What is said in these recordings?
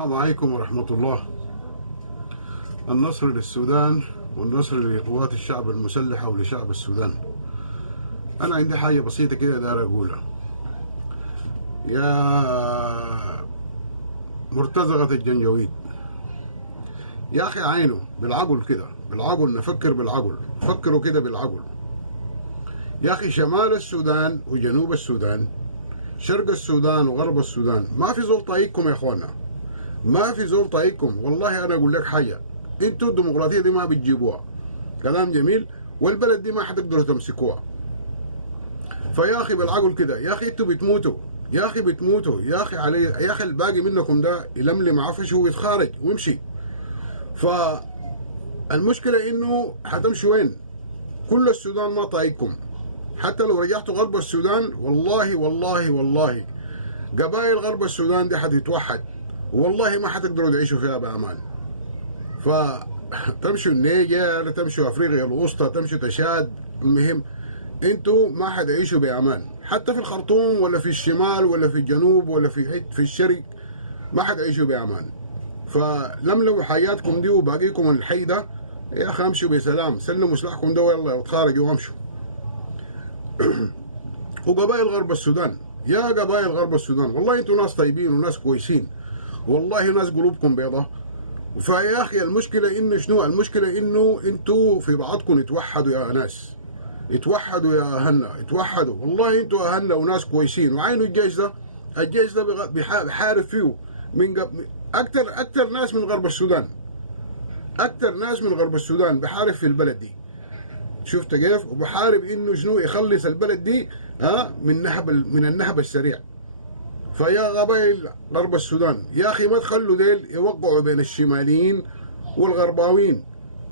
السلام عليكم ورحمة الله. النصر للسودان والنصر لقوات الشعب المسلحة ولشعب السودان. أنا عندي حاجة بسيطة كده داير أقولها. يا مرتزقة الجنجويد، يا أخي عينه بالعقل كده، بالعقل نفكر بالعقل، فكروا كده بالعقل. يا أخي شمال السودان وجنوب السودان، شرق السودان وغرب السودان، ما في زول طايقكم يا إخوانا، ما في زول طايقكم. والله انا اقول لك حاجه، انتوا الديمقراطيه دي ما بتجيبوها، كلام جميل، والبلد دي ما حتقدروا تمسكوها. فيا اخي بالعقل كده، يا اخي انتوا بتموتوا، يا اخي بتموتوا، يا اخي علي، يا اخي الباقي منكم ده يلملم عفشه ويتخارج ويمشي. فالمشكله انه حتمشي وين؟ كل السودان ما طايقكم. حتى لو رجعتوا غرب السودان، والله والله والله قبائل غرب السودان دي حتتوحد، والله ما حتقدروا تعيشوا فيها بامان. فتمشوا النيجر، تمشوا افريقيا الوسطى، تمشوا تشاد، المهم انتوا ما حتعيشوا بامان. حتى في الخرطوم ولا في الشمال ولا في الجنوب ولا في الشرق ما حتعيشوا بامان. فلملموا حياتكم دي وباقيكم الحي ده، يا اخي امشوا بسلام، سلموا سلاحكم ده ويلا وتخارجوا وامشوا. وقبائل غرب السودان، يا قبائل غرب السودان، والله انتوا ناس طيبين وناس كويسين، والله ناس قلوبكم بيضة. فيا اخي المشكله انه شنو؟ المشكله انه انتوا في بعضكم اتوحدوا يا ناس، اتوحدوا يا اهلنا، اتوحدوا، والله انتوا اهلنا وناس كويسين. وعينوا الجيش ده، الجيش ده بيحارب فيه من اكثر ناس من غرب السودان، اكثر ناس من غرب السودان بحارب في البلد دي. شفت كيف؟ وبحارب انه شنو؟ يخلص البلد دي من النهب السريع. فيا قبائل غرب السودان، يا اخي ما تخلوا ديل يوقعوا بين الشماليين والغرباوين،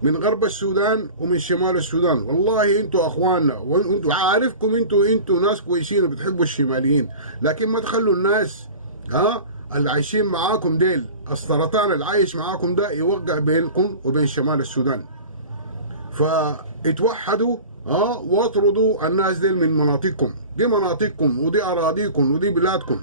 من غرب السودان ومن شمال السودان. والله انتوا اخواننا، وانتوا عارفكم، انتوا ناس كويسين وبتحبوا الشماليين، لكن ما تخلوا الناس اللي عايشين معاكم ديل، السرطان اللي عايش معاكم ده يوقع بينكم وبين شمال السودان. فاتوحدوا واطردوا الناس ديل من مناطقكم، دي مناطقكم ودي اراضيكم ودي بلادكم.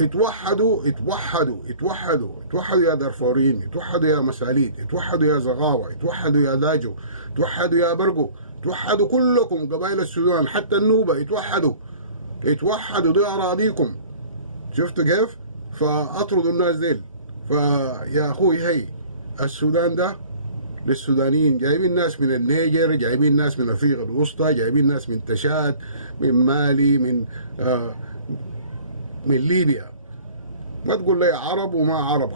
اتوحدوا اتوحدوا اتوحدوا اتوحدوا يا دارفوريين، اتوحدوا يا مساليك، اتوحدوا يا زغاوة، اتوحدوا يا داجو، اتوحدوا يا برقو، اتوحدوا كلكم قبائل السودان، حتى النوبة اتوحدوا، اتوحدوا، دي أراضيكم. شفتوا كيف؟ فأطردوا الناس ديل. فيا أخوي هي السودان ده للسودانيين، جايبين ناس من النيجر، جايبين ناس من أفريقيا الوسطى، جايبين ناس من تشاد، من مالي، من ليبيا. ما تقول لي عرب وما عرب.